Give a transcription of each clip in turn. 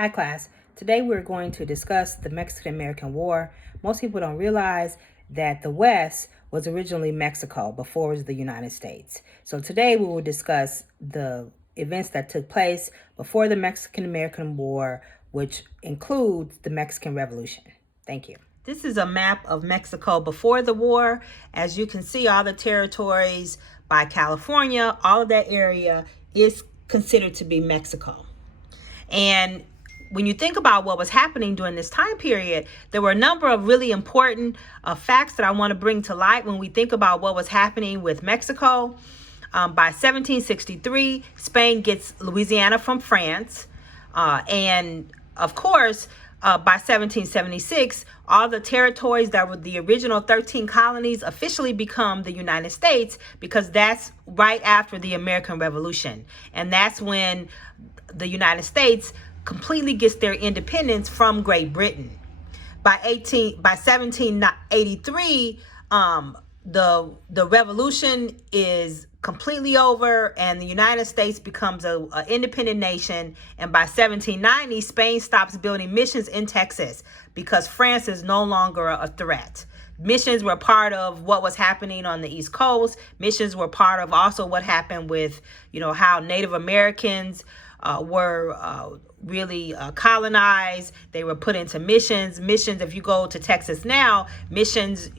Hi class, today we're going to discuss the Mexican-American War. Most people don't realize that the West was originally Mexico before it was the United States. So today we will discuss the events that took place before the Mexican-American War, which includes the Mexican Revolution. Thank you. This is a map of Mexico before the war. As you can see, all the territories by California, all of that area is considered to be Mexico. And when you think about what was happening during this time period, there were a number of really important facts that I want to bring to light when we think about what was happening with Mexico. By 1763, Spain gets Louisiana from France. And of course, by 1776, all the territories that were the original 13 colonies officially become the United States, because that's right after the American Revolution. And that's when the United States completely gets their independence from Great Britain. By 1783, the revolution is completely over and the United States becomes an independent nation. And by 1790, Spain stops building missions in Texas because France is no longer a threat. Missions were part of what was happening on the East Coast. Missions were part of also what happened with, how Native Americans were really colonized. They were put into missions. If you go to Texas now, missions,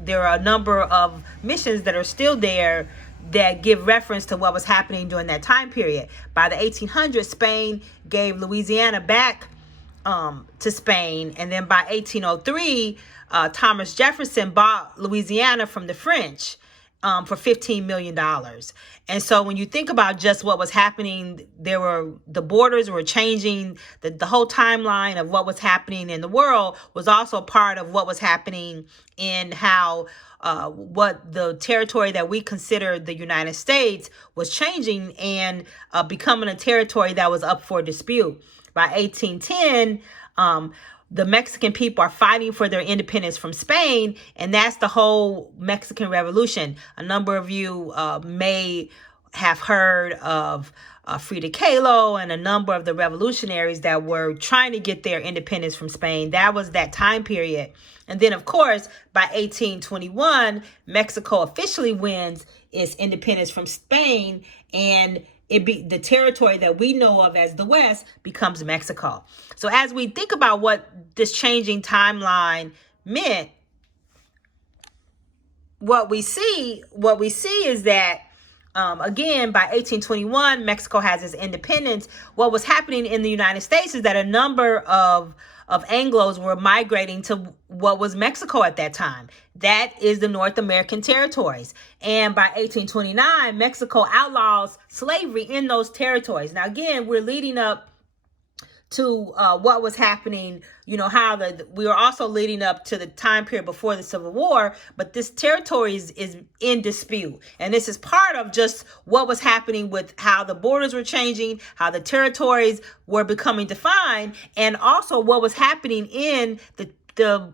there are a number of missions that are still there that give reference to what was happening during that time period. By the 1800s, Spain gave Louisiana back to Spain. And then by 1803, Thomas Jefferson bought Louisiana from the French for $15 million. And so when you think about just what was happening, the borders were changing. The whole timeline of what was happening in the world was also part of what was happening in how what the territory that we consider the United States was changing and becoming a territory that was up for dispute. By 1810, the Mexican people are fighting for their independence from Spain, and that's the whole Mexican Revolution. A number of you may have heard of Frida Kahlo and a number of the revolutionaries that were trying to get their independence from Spain. That was that time period. And then, of course, by 1821, Mexico officially wins its independence from Spain, and the territory that we know of as the West becomes Mexico. So as we think about what this changing timeline meant, what we see is that, again, by 1821, Mexico has its independence. What was happening in the United States is that a number of Anglos were migrating to what was Mexico at that time. That is the North American territories. And by 1829, Mexico outlaws slavery in those territories. Now, again, we're leading up to what was happening, how we were also leading up to the time period before the Civil War, but this territory is in dispute. And this is part of just what was happening with how the borders were changing, how the territories were becoming defined, and also what was happening in the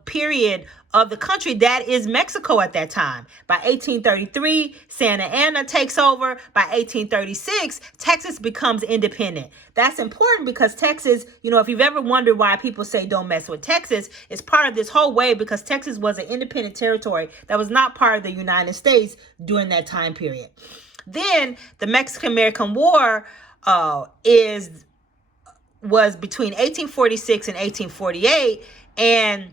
period of the country that is Mexico at that time. By 1833, Santa Anna takes over. By 1836, Texas becomes independent. That's important because Texas, if you've ever wondered why people say don't mess with Texas, it's part of this whole way because Texas was an independent territory that was not part of the United States during that time period. Then the Mexican-American War was between 1846 and 1848, and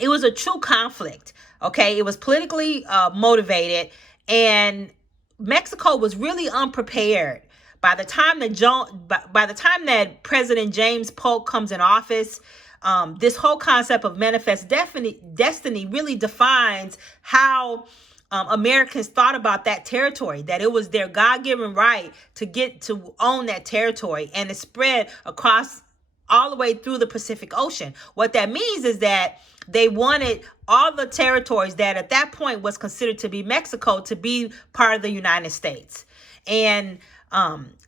it was a true conflict. Okay, it was politically motivated, and Mexico was really unprepared. By the time that President James Polk comes in office, this whole concept of manifest destiny really defines how Americans thought about that territory, that it was their God-given right to get to own that territory, and it spread across all the way through the Pacific Ocean. What that means is that they wanted all the territories that at that point was considered to be Mexico to be part of the United States. And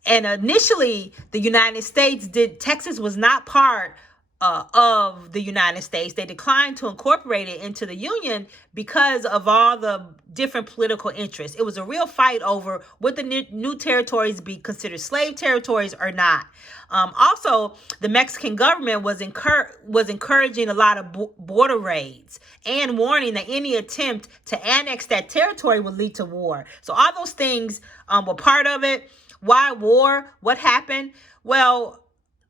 initially the United States Texas was not part of the United States. They declined to incorporate it into the Union because of all the different political interests. It was a real fight over would the new territories be considered slave territories or not. Also, the Mexican government was encouraging a lot of border raids and warning that any attempt to annex that territory would lead to war. So all those things were part of it. Why war? What happened? Well,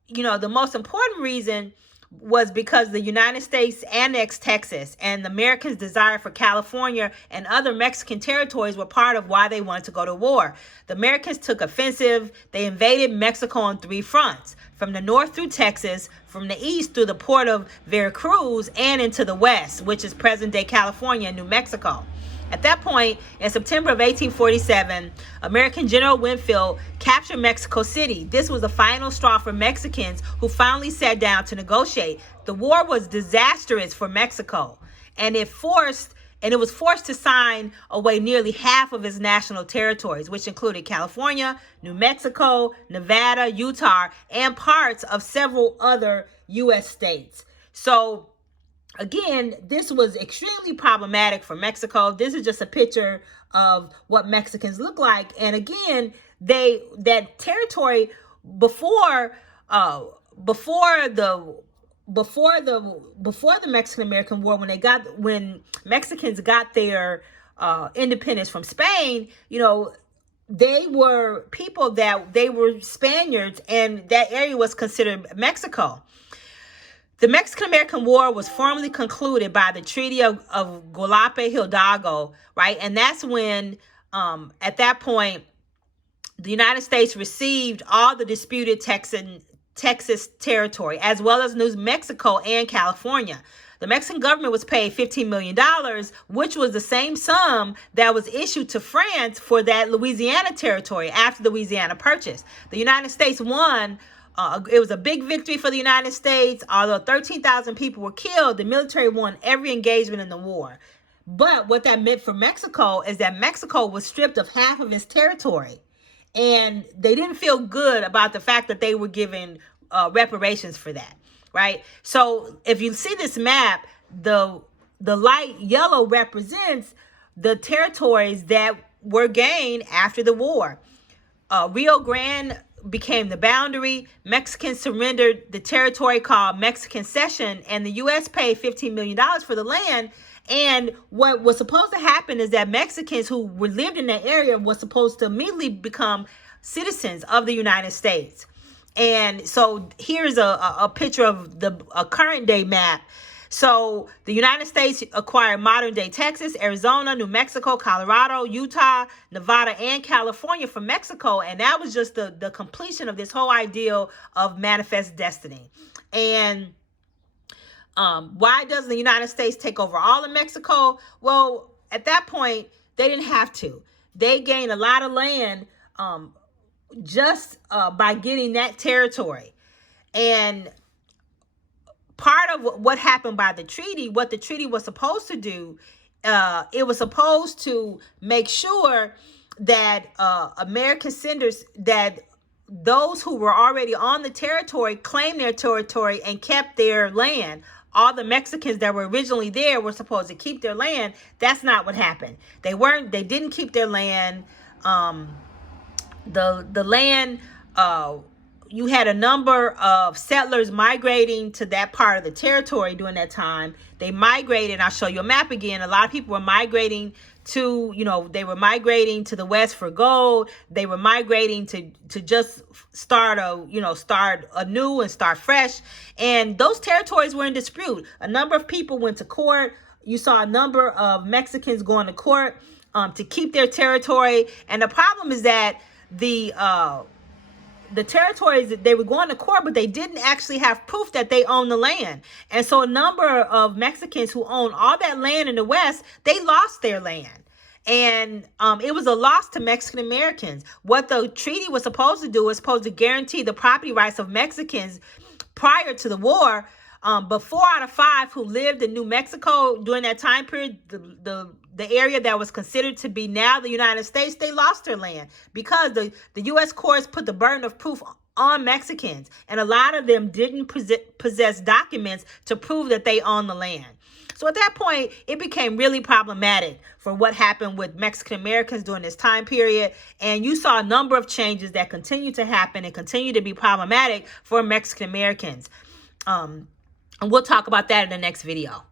the most important reason was because the United States annexed Texas, and the Americans' desire for California and other Mexican territories were part of why they wanted to go to war. The Americans took offensive. They invaded Mexico on 3 fronts: from the north through Texas, from the east through the port of Veracruz, and into the west, which is present-day California and New Mexico. At that point, in September of 1847, American General Winfield captured Mexico City. This was the final straw for Mexicans, who finally sat down to negotiate. The war was disastrous for Mexico, and it was forced to sign away nearly half of its national territories, which included California, New Mexico, Nevada, Utah, and parts of several other U.S. states. So again, this was extremely problematic for Mexico. This is just a picture of what Mexicans look like. And again, that territory before the Mexican American War, when Mexicans got their independence from Spain, they were people they were Spaniards, and that area was considered Mexico. The Mexican-American War was formally concluded by the Treaty of Guadalupe Hidalgo, right? And that's when, at that point, the United States received all the disputed Texas territory, as well as New Mexico and California. The Mexican government was paid $15 million, which was the same sum that was issued to France for that Louisiana territory after the Louisiana Purchase. The United States won. It was a big victory for the United States. Although 13,000 people were killed, the military won every engagement in the war. But what that meant for Mexico is that Mexico was stripped of half of its territory. And they didn't feel good about the fact that they were given reparations for that, right? So if you see this map, the light yellow represents the territories that were gained after the war. Rio Grande became the boundary. Mexicans surrendered the territory called Mexican Cession, and the U.S. paid $15 million for the land. And what was supposed to happen is that Mexicans who lived in that area were supposed to immediately become citizens of the United States. And so here's a picture of a current day map. So the United States acquired modern day Texas, Arizona, New Mexico, Colorado, Utah, Nevada, and California from Mexico. And that was just the completion of this whole ideal of manifest destiny. And why doesn't the United States take over all of Mexico? Well, at that point, they didn't have to. They gained a lot of land just by getting that territory. And part of what happened by the treaty, what the treaty was supposed to do, it was supposed to make sure that American citizens, that those who were already on the territory claimed their territory and kept their land. All the Mexicans that were originally there were supposed to keep their land. That's not what happened. They didn't keep their land. The land, you had a number of settlers migrating to that part of the territory during that time. They migrated. I'll show you a map again. A lot of people were migrating to, they were migrating to the West for gold. They were migrating to just start anew and start fresh. And those territories were in dispute. A number of people went to court. You saw a number of Mexicans going to court to keep their territory. And the problem is that the territories that they were going to court, but they didn't actually have proof that they owned the land. And so a number of Mexicans who owned all that land in the West, they lost their land. And it was a loss to Mexican Americans. What the treaty was supposed to do was supposed to guarantee the property rights of Mexicans prior to the war. But 4 out of 5 who lived in New Mexico during that time period, the area that was considered to be now the United States, they lost their land because the U.S. courts put the burden of proof on Mexicans, and a lot of them didn't possess documents to prove that they own the land. So at that point, it became really problematic for what happened with Mexican Americans during this time period. And you saw a number of changes that continue to happen and continue to be problematic for Mexican Americans. And we'll talk about that in the next video.